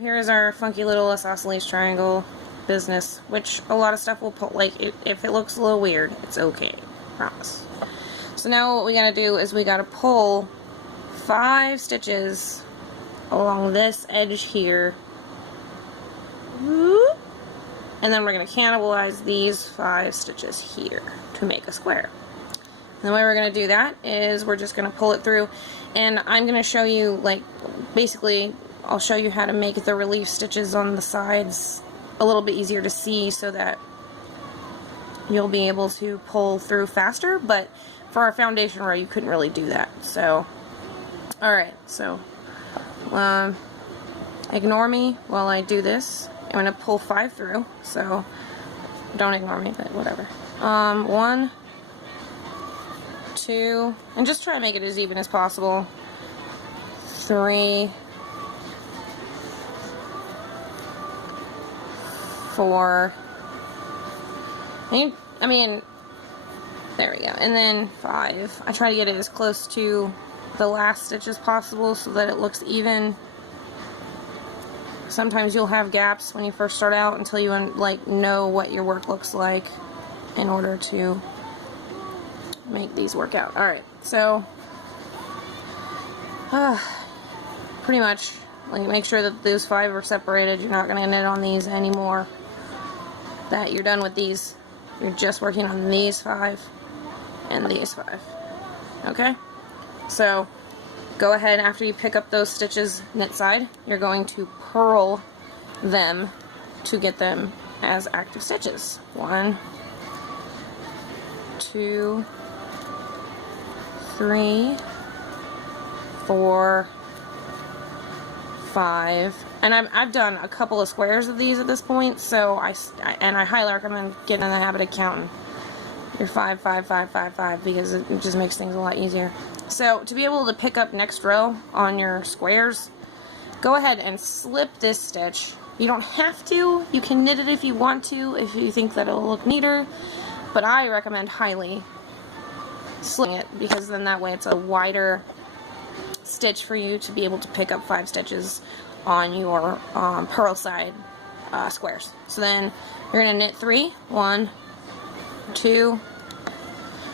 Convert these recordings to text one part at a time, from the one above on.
Here's our funky little isosceles triangle business, which a lot of stuff will pull, like, if it looks a little weird, it's okay, promise. So now what we gotta do is we gotta pull 5 stitches along this edge here, and then we're gonna cannibalize these 5 stitches here to make a square. And the way we're gonna do that is we're just gonna pull it through, and I'm gonna show you, like, basically I'll show you how to make the relief stitches on the sides a little bit easier to see so that you'll be able to pull through faster, but for our foundation row you couldn't really do that. So alright, so ignore me while I do this. I'm going to pull 5 through, so don't ignore me, but whatever. 1, 2, and just try to make it as even as possible. 3, 4, I mean, there we go, and then 5. I try to get it as close to the last stitch as possible so that it looks even. Sometimes you'll have gaps when you first start out until you like know what your work looks like in order to make these work out. Alright, so pretty much, like, make sure that those 5 are separated. You're not going to knit on these anymore. That you're done with these. You're just working on these 5 and these 5. Okay? So go ahead, after you pick up those stitches knit side, you're going to purl them to get them as active stitches. 1, 2, 3, 4, 5, and I've done a couple of squares of these at this point, so I highly recommend getting in the habit of counting your 5, 5, 5, 5, 5, because it just makes things a lot easier. So to be able to pick up next row on your squares, go ahead and slip this stitch. You don't have to. You can knit it if you want to, if you think that it'll look neater, but I recommend highly slipping it, because then that way it's a wider stitch for you to be able to pick up 5 stitches on your purl side squares. So then you're going to knit 3, 1, 2,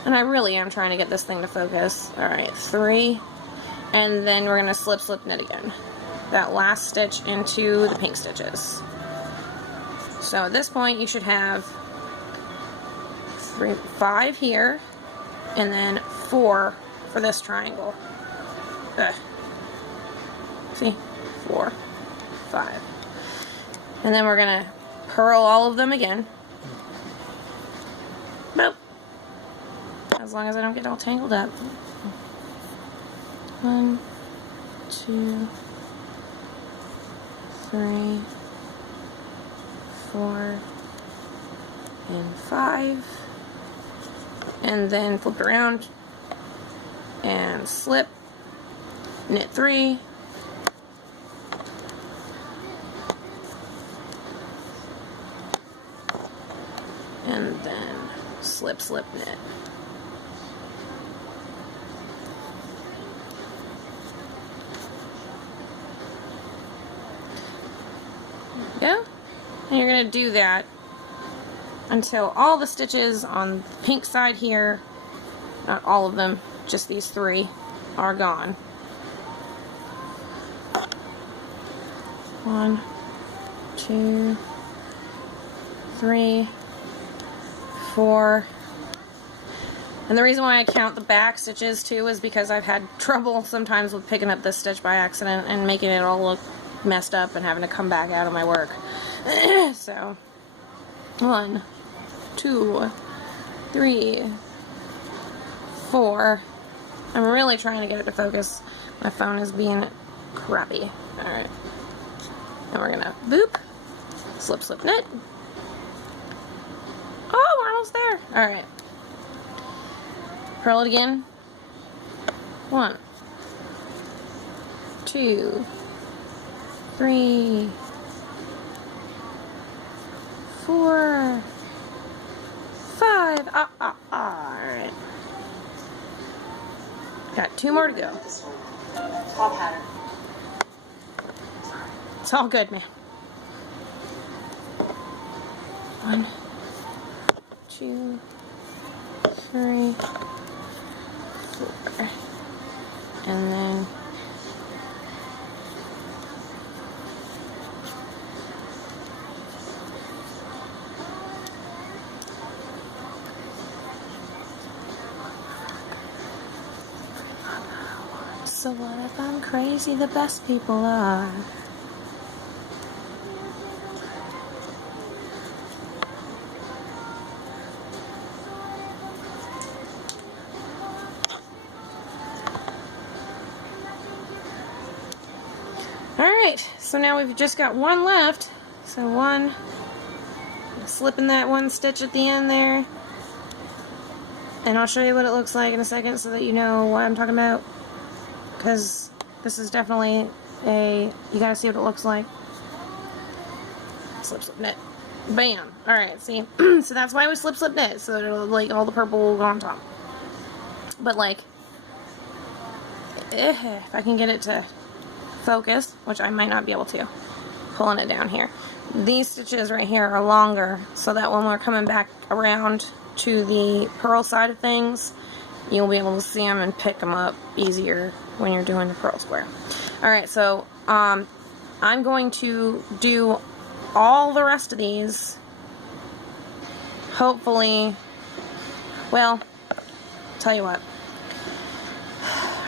and I really am trying to get this thing to focus. Alright, 3, and then we're going to slip, slip, knit again. That last stitch into the pink stitches. So at this point you should have 5 here, and then 4 for this triangle. See? 4, 5. And then we're going to purl all of them again. Nope. As long as I don't get all tangled up. 1, 2, 3, 4, and 5. And then flip it around and slip, knit 3, and then slip, slip, knit. There we go. And you're going to do that until all the stitches on the pink side here, not all of them, just these 3, are gone. 1, 2, 3, 4. And the reason why I count the back stitches too is because I've had trouble sometimes with picking up this stitch by accident and making it all look messed up and having to come back out of my work. So 1, 2, 3, 4. I'm really trying to get it to focus. My phone is being crappy. Alright. And we're gonna boop, slip, slip, knit. Oh, we're almost there. Alright. Purl it again. 1, 2, 3, 4, 5. Alright. Got 2 more to go. Top pattern. It's all good, man. 1, 2, 3, 4. And then so what if I'm crazy? The best people are. Alright, so now we've just got one left. So one, slip in that one stitch at the end there. And I'll show you what it looks like in a second so that you know what I'm talking about. Because this is definitely you gotta see what it looks like. Slip, slip, knit. Bam! Alright, see? So that's why we slip, slip, knit. So it'll, like, all the purple will go on top. But, like, if I can get it to focus, which I might not be able to, pulling it down here. These stitches right here are longer, so that when we're coming back around to the purl side of things, you'll be able to see them and pick them up easier when you're doing the purl square. Alright, so I'm going to do all the rest of these, hopefully, well, tell you what,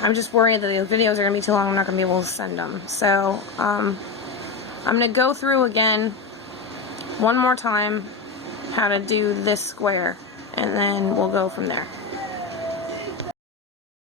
I'm just worried that the videos are going to be too long. I'm not going to be able to send them. So, I'm going to go through again one more time how to do this square, and then we'll go from there.